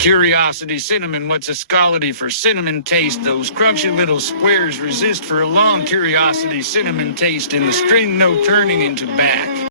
Curiosity cinnamon, what's a scality for cinnamon taste? Those crunchy little squares resist for a long curiosity cinnamon taste in the string, no turning into back.